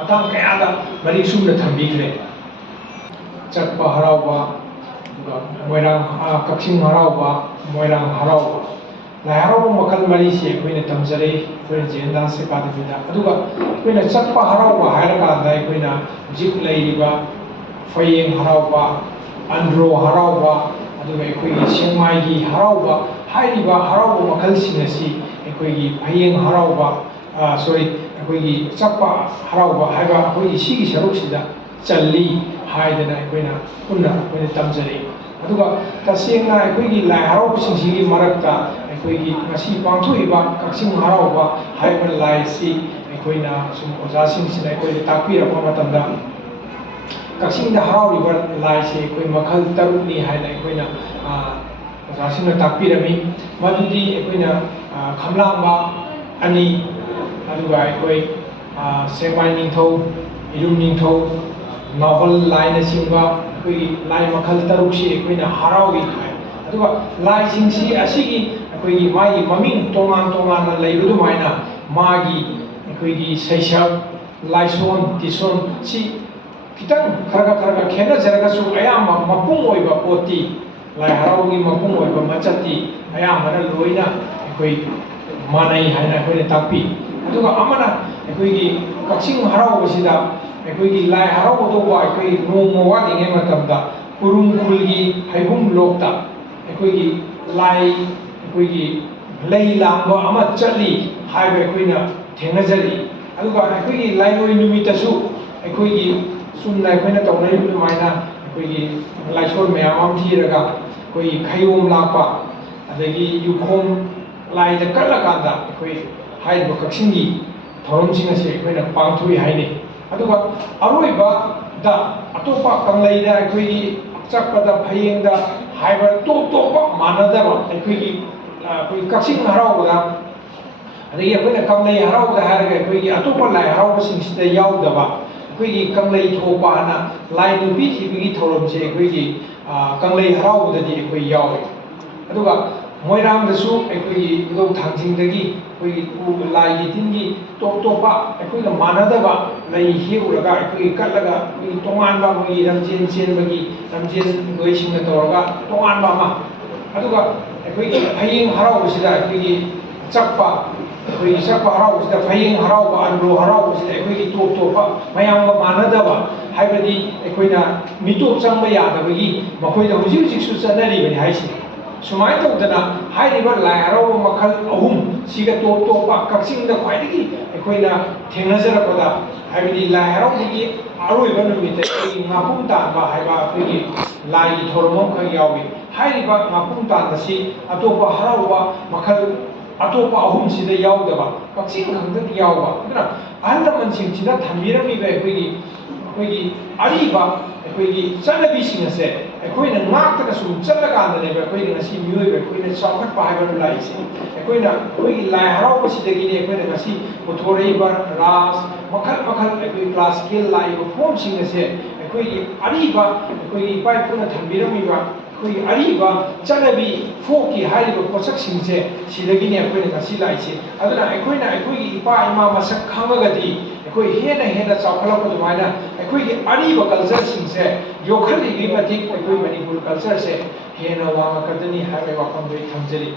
matang kayada mari sumna thambikre chakpa harauba moirang kaksim harauba moirang harauba lai harauba makal mari se koina tamjare koina jenda se padibida aduga koina chakpa harauba hairaka dai koina jik lairiba fayeng harauba andro harauba aduga koina sengmai gi harauba hairiba harauba makal sinasi koina fayeng harauba sorry कोई चप्पा हराउबा हाइबा कोई सिगी सरुकसिदा चल्ली हाइदना कोइना पुन्ना कोइ तमजरे अदुगा तसेंना कोइगी लाइ हराउबसिंगसिगी मरक्ता कोइगी ngasi पांथोइबा Kakching हराउबा हाइबा लाइसि कोइना सुम ओजासिंगसिना कोइ ताकपिरपा मतमदा कक्सिंगदा हराउरिबा लाइसे कोइ मखल तरुनी हाइना कोइना ओजासिंगना ताकपिरमी मदुदी कोइना खमलांबा अनि अदुगा कोई सेमाई निंथौ इरुम निंथौ नवल लाइन सिंबा कोई लाई मखल तरुक से कोइना हराउगी हाय अदुगा लाई सिंगसी असिगी कोई माई ममिंग तोंगान तोंगान लैबदु माइना मागी कोई सैसब लाइसोन तिसोन सी खितंग खरगा खेना जरगसु अयामा मपुंग ओइबा पोती लाई हराउगी मपुंग ओइबा मचती अयामा लोइना कोई मानै हाइना कोइना तापी अदुगा अमना कोइगी कक्सिंग हराउबसिदा कोइगी लाइ हराउबदोबा कोइ नोंमो वादिङे मतमदा कुरुम खुलगी हैबुम लोकता कोइगी लाइ कोइगी लೈ लांबा अमा चली हाइबे कोइना थेंगजरी अदुगा कोइगी लाइलोइ नुमितसु कोइगी सुमना कोइना तौनाइ माइना कोइगी लाइसोर मयाम थीरगा कोइ खैयोम लापा अदगी युखोम लाइदा कल्लकांदा कोइ हाइबो कक्सिंगी थौरमसिंग असे कोइना पांथुइ हाइने अदुगा अरोइबा दा अतोपा कंगलैदा कोइगी चक्पदा फयेंगदा हाइबा टोपा मानदबा कोइगी कोइ कक्सिंग हराउबदा अदगी कोइना कंगलै हराउबदा हारगा कोइगी अतोपा लाइ हराउबसिंगसिदा याउदबा कोइगी कंगलै थोपाना लाइ नुपि जिबिगी थौरमसे कोइगी कंगलै हराउबददि कोइ याउवे अदुगा मोइरांगदसु कोइगी उदौ थांजिंगदगी कोई लाइगी तिनगी टोपा कोइगा मानदबा लै हेउरगा कोइ कल्लगा कोइ तोंगानबा कोइ रमजेन चेनबगी रमजेन लोइसिंगना तौरगा तोंगानबा मा अदुगा कोइगी फयेंग हराउबसिदा कोइगी चक्पा कोइ चक्पा हराउबसिदा फयेंग हराउबा अनरो हराउबसिदा कोइगी टोपा मयामगा मानदबा हाइबदि कोइना मिटोप चंबा यादबगी मखोइदा हुजिक हुजिकसु चनरिबनि हाइसि सुमाय तौदना हाइरिबा लाइ हराउबा मखल अहुम सिगा टोपा कक्सिंगदा ख्वाइदगी कोइना थेंगनजरपदा हाइबदि लाइ हराउबगी अरोइबा नुमिते कोइ ngaपुम तानबा हाइबा कोइगी लाइगी थौरमम ख याउवी हाइरिबा ngaपुम तानबसि अतोपा हराउबा मखल अतोपा अहुम सिदा याउदबा कक्सिंग खंगदि याउबा अदुना अहल लमनसिंगसिदा थंबिरमिबा कोइगी अरिबा कोइगी चलबिसिंग असे कोइना नाक्तना सुम चलगानदनेबा कोइना ngasi मियोइबा कोइना चावखटपा हाइबा लाइसि कोइना कोइगी लाइ हराउबसिदगिने कोइना ngasi पुथोरइबा रास मखल कोइ क्लासिकल लाइबा फॉर्मसिंग असे कोइगी अरिबा कोइगी पाइपुना थंबिरमिबा कोइगी अरिबा चलबी फोकि हाइबा पोसकसिंगसे सिदगिने कोइना ngasi लाइसि अदुना कोइगी इपा इमा मसक खंगगदि कोइ हेना चावखलपदुमाइना कोइगी अरिबा कल्चर सिंगसे योखलिगी मतिक कोइ मणिपुर कल्चर से हेना वांगकदनी हाइबे वाफमदोइ थमजरी।